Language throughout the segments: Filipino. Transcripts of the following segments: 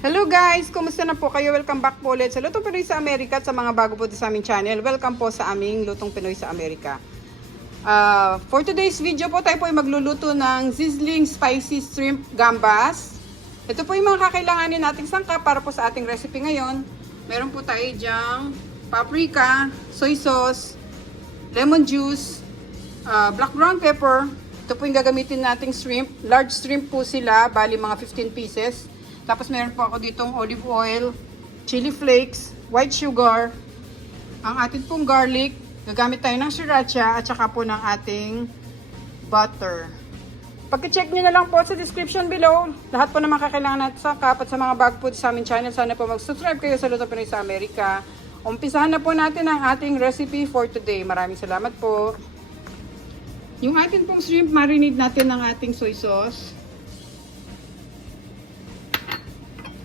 Hello guys! Kumusta na po kayo? Welcome back po ulit sa Lutong Pinoy sa Amerika at sa mga bago po sa aming channel. Welcome po sa aming Lutong Pinoy sa Amerika. For today's video po, tayo po ay magluluto ng sizzling spicy shrimp gambas. Ito po yung mga kakailanganin nating sangkap para po sa ating recipe ngayon. Meron po tayo dyang paprika, soy sauce, lemon juice, black ground pepper. Ito po yung gagamitin nating shrimp. Large shrimp po sila, bali mga 15 pieces. Tapos meron po ako ditong olive oil, chili flakes, white sugar, ang ating pong garlic, gagamit tayo ng sriracha at saka po ng ating butter. Pagka-check nyo na lang po sa description below, lahat po naman kakailangan natin sa cup at sa mga bago po sa aming channel, sana po mag-subscribe kayo sa Lutong Pinoy sa Amerika. Umpisahan na po natin ang ating recipe for today. Maraming salamat po. Yung ating pong shrimp, marinate natin ng ating soy sauce,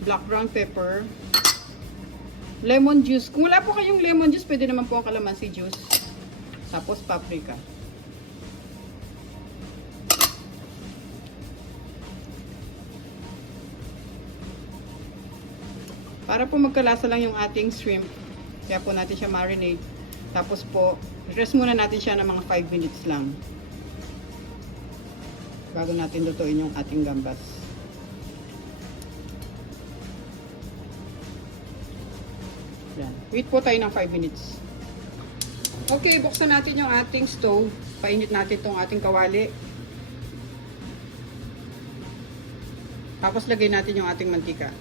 black ground pepper, lemon juice. Kung wala po kayong lemon juice, pwede naman po ang calamansi juice. Tapos paprika. Para po magkalasa lang yung ating shrimp, kaya po natin siya marinate. Tapos po, rest muna natin siya ng mga 5 minutes lang bago natin lutuin yung ating gambas. Yan. Wait po tayo ng 5 minutes. Okay, buksan natin yung ating stove. Painit natin itong ating kawali. Tapos lagay natin yung ating mantika.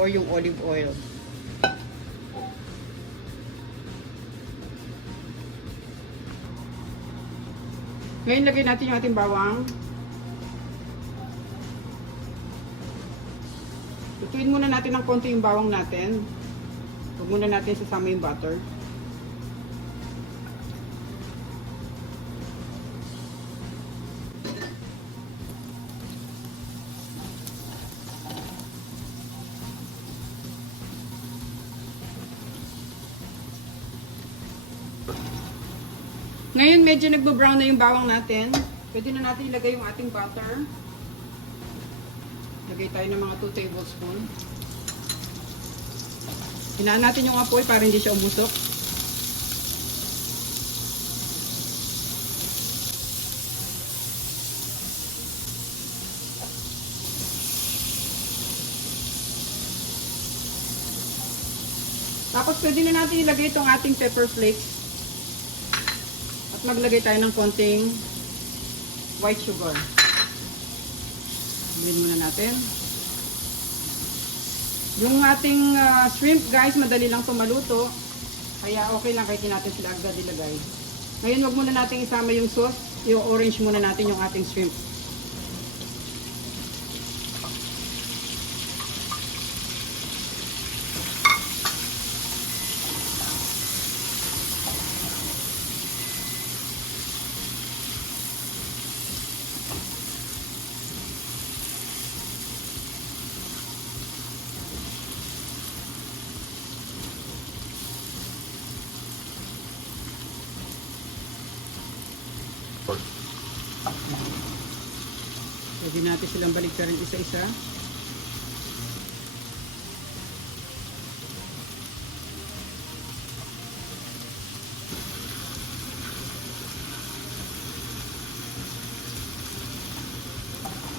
O yung olive oil. Ngayon lagay natin yung ating bawang. Lutuin muna natin ng konti yung bawang natin. Huwag muna natin sasama yung butter. Ngayon medyo nagbo-brown na yung bawang natin. Pwede na natin ilagay yung ating butter. Lagay tayo ng mga 2 tablespoons. Hinaan natin yung apoy para hindi siya umusok. Tapos pwede na natin ilagay itong ating pepper flakes. At maglagay tayo ng konting white sugar. Bilhin muna natin. Yung ating shrimp guys, madali lang ito maluto. Kaya okay lang kahit natin sila agad ilagay. Ngayon wag muna natin isama yung sauce. Yung orange muna natin yung ating shrimp. Pwede natin silang baliktarin isa-isa.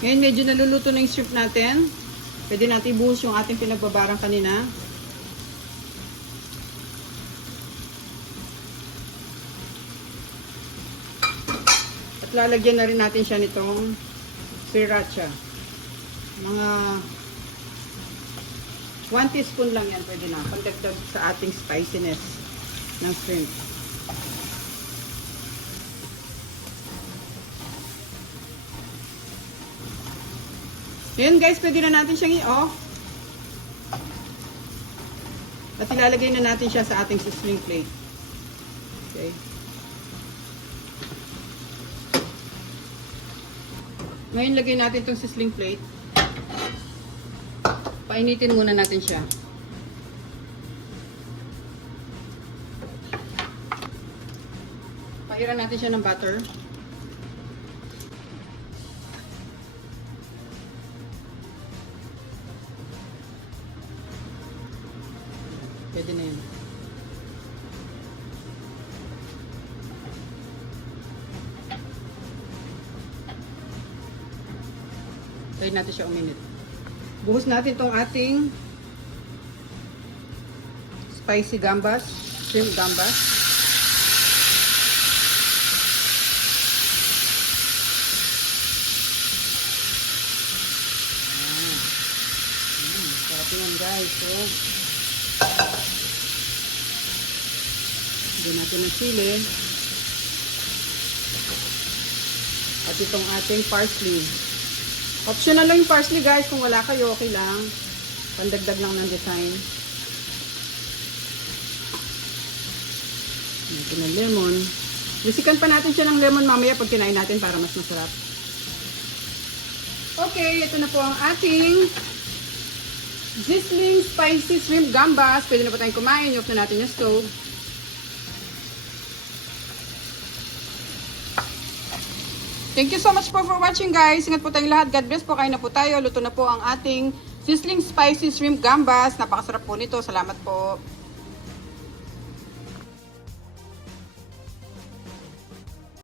Ngayon medyo naluluto na yung shrimp natin. Pwede natin ibuhos yung ating pinagbabarang kanina. At lalagyan na rin natin siya nitong sriracha. Mga 1 teaspoon lang yan, pwede na. Pandagdag sa ating spiciness ng shrimp. Ngayon guys, pwede na natin siyang i-off. At ilalagay na natin siya sa ating sizzling plate. Okay. Ngayon lagay natin itong sizzling plate. Painitin muna natin siya. Pahiran natin siya ng butter. Pwede na yun. Tayo natin siya uminit. Buhos natin tong ating spicy gambas, shrimp gambas. Sarap yan guys. So, hindi natin ng sili. At itong ating parsley. Optional lang yung parsley guys. Kung wala kayo, okay lang. Pandagdag lang ng design. Natin ng lemon. Bisikan pa natin siya ng lemon mamaya pag kinain natin para mas masarap. Okay, ito na po ang ating sizzling spicy shrimp gambas. Pwede na po tayong kumain. I-off na natin yung stove. Thank you so much po for watching guys. Ingat po tayong lahat. God bless po. Kain na po tayo. Luto na po ang ating sizzling spicy shrimp gambas. Napakasarap po nito. Salamat po.